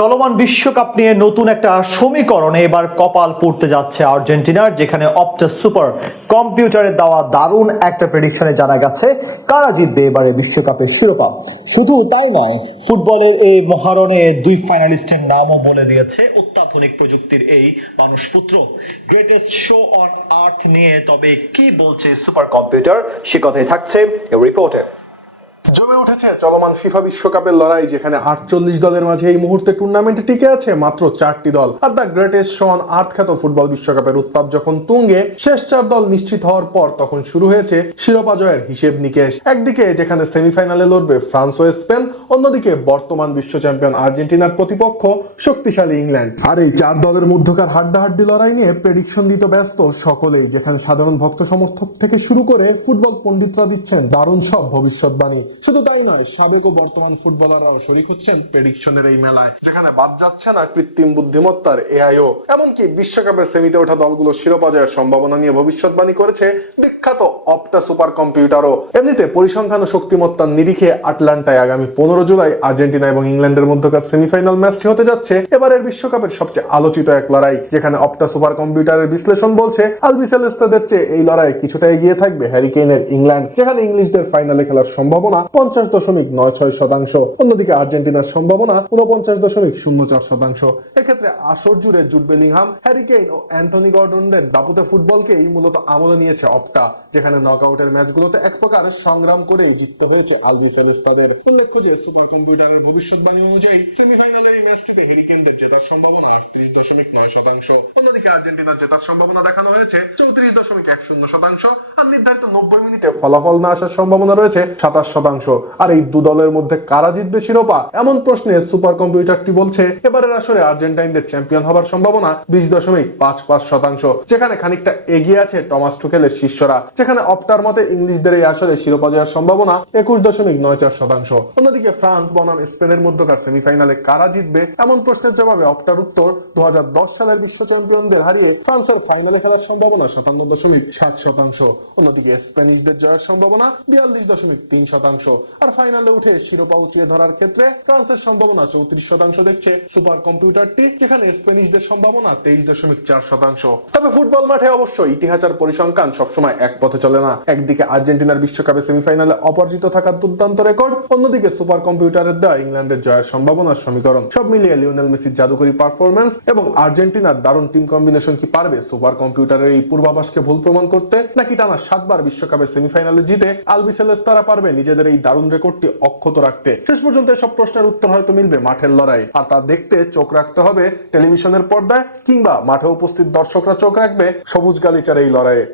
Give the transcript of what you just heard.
চলমান বিশ্বকাপ নিয়ে নতুন একটা সমীকরণে এবার কপাল পড়তে যাচ্ছে আর্জেন্টিনার, যেখানে অপটা সুপার কম্পিউটারে দেওয়া দারুণ একটা প্রেডিকশনে জানা গেছে কারা জিতবে এবারে বিশ্বকাপের শিরোপা। শুধু তাই নয়, ফুটবলের এই মহারণে দুই ফাইনালিস্টের নামও বলে দিয়েছে অত্যাধুনিক প্রযুক্তির এই মানুষপুত্র। গ্রেটেস্ট শো অন আর্থ নিয়ে তবে কি বলছে সুপার কম্পিউটার, সে কথাই থাকছে রিপোর্টে। জমে উঠেছে চলমান ফিফা বিশ্বকাপের লড়াই, যেখানে 48 দলের মাঝে এই মুহূর্তে টুর্নামেন্টে টিকে আছে মাত্র 4টি দল। Are the greatest show on earth খ্যাত ফুটবল বিশ্বকাপের উত্তাপ যখন তুঙ্গে, শেষ 4 দল নিশ্চিত হওয়ার পর তখন শুরু হয়েছে শিরোপা জয়ের হিসেব নিকেশ। একদিকে যেখানে সেমিফাইনালে লড়বে ফ্রান্স ও স্পেন, অন্যদিকে বর্তমান বিশ্ব চ্যাম্পিয়ন আর্জেন্টিনার প্রতিপক্ষ শক্তিশালী ইংল্যান্ড। আর এই 4 দলের মধ্যকার হাড্ডাহাড্ডি লড়াই নিয়ে প্রেডিকশন দিতে ব্যস্ত সকলেই, যেখানে সাধারণ ভক্ত সমর্থক থেকে শুরু করে ফুটবল পণ্ডিতরা দিচ্ছেন দারুণ সব ভবিষ্যৎবাণী। শুধু তাই নয়, সাবেক ও বর্তমান ফুটবলাররাও শরীক হচ্ছেন প্রেডিকশনের এই মেলায়, যেখানে বাদ যাচ্ছে না কৃত্রিম বুদ্ধিমত্তার এআইও। এমনকি বিশ্বকাপের সেমিতে ওঠা দলগুলো শিরোপা জয়ের সম্ভাবনা নিয়ে ভবিষ্যৎবাণী করেছে বিখ্যাত অপটা সুপার কম্পিউটারও। এমনিতে পরিসংখ্যান ও শক্তিমত্তার নিরিখে আটলান্টায় আগামী 15 জুলাই আর্জেন্টিনা এবং ইংল্যান্ডের মধ্যকার সেমিফাইনাল ম্যাচটি হতে যাচ্ছে এবারের বিশ্বকাপের সবচেয়ে আলোচিত এক লড়াই, যেখানে অপটা সুপার কম্পিউটারের বিশ্লেষণ বলছে আলবিসেলেস্তাদের চেয়ে এই লড়াই কিছুটা এগিয়ে থাকবে হ্যারিকেইনের ইংল্যান্ড, যেখানে ইংলিশদের ফাইনালে খেলার সম্ভাবনা 50.96%। অন্যদিকে আর্জেন্টিনার সম্ভাবনা 49.04%। এক্ষেত্রে আসর জুড়ে জুড বেলিংহাম, হ্যারি কেইন ও অ্যান্টনি গর্ডনের দাপুটে ফুটবলকেই মূলত আমলে নিয়েছে অপটা, যেখানে নকআউটের ম্যাচগুলোতে এক প্রকার সংগ্রাম করেই জিততে হয়েছে আলবিসেলেস্তাদের। উল্লেখ্য যে সুপার কম্পিউটারের ভবিষ্যৎবাণী অনুযায়ী সেমিফাইনালের এই ম্যাচটিতে হ্যারিকেইনদের জেতার সম্ভাবনা 38.9%। অন্যদিকে আর্জেন্টিনার জেতার সম্ভাবনা দেখানো হয়েছে 34.10%। আর নির্ধারিত 90 মিনিটে ফলাফল না আসার সম্ভাবনা রয়েছে 27%। আর এই দু দলের মধ্যে কারা জিতবে শিরোপা এমন প্রশ্নে সুপার কম্পিউটারটি বলছে এবারের আসরে আর্জেন্টাইনদের চ্যাম্পিয়ন হবার সম্ভাবনা 20.55%, যেখানে খানিকটা এগিয়ে আছে টমাস টুখেলের শিষ্যরা, যেখানে অপটার মতে ইংলিশদের এই আসরে শিরোপা জয়ের সম্ভাবনা 21.94%। অন্যদিকে ফ্রান্স বনাম স্পেনের মধ্যকার সেমিফাইনালে কারা জিতবে এমন প্রশ্নের জবাবে অপটার উত্তর 2010 সালের বিশ্ব চ্যাম্পিয়নদের হারিয়ে ফ্রান্সের ফাইনালে খেলার সম্ভাবনা 57.7%। অন্যদিকে স্প্যানিশদের জয়ের সম্ভাবনা 42.3%। আর ফাইনালে উঠে শিরোপা উঁচিয়ে ধরার ক্ষেত্রে ফ্রান্সের সম্ভাবনা 34% দেখছে সুপার কম্পিউটারটি, যেখানে স্প্যানিশদের সম্ভাবনা 23.4%। তবে ফুটবল মাঠে অবশ্য ইতিহাস আর পরিসংখ্যান সবসময় এক পথে চলে না। একদিকে আর্জেন্টিনার বিশ্বকাপে সেমিফাইনালে অপরাজিত থাকার দুর্দান্ত রেকর্ড, অন্যদিকে সুপার কম্পিউটারের দেওয়া ইংল্যান্ডের জয়ের সম্ভাবনার সমীকরণ। সব মিলিয়ে লিওনেল মেসির জাদুকরী পারফরম্যান্স এবং আর্জেন্টিনার দারুণ টিম কম্বিনেশন কি পারবে সুপার কম্পিউটারের এই পূর্বাভাসকে ভুল প্রমাণ করতে, নাকি টানা 7 বার বিশ্বকাপের সেমিফাইনালে জিতে আলবিসেলেস্তারা পারবে নিজেদের এই দারুণ রেকর্ডটি অক্ষত রাখতে? শেষ পর্যন্ত সব প্রশ্নের উত্তর হয়তো মিলবে মাঠের লড়াই, আর তা দেখতে চোখ রাখতে হবে টেলিভিশনের পর্দায়, কিংবা মাঠে উপস্থিত দর্শকরা চোখ রাখবে সবুজ গালিচার এই লড়াইয়ে।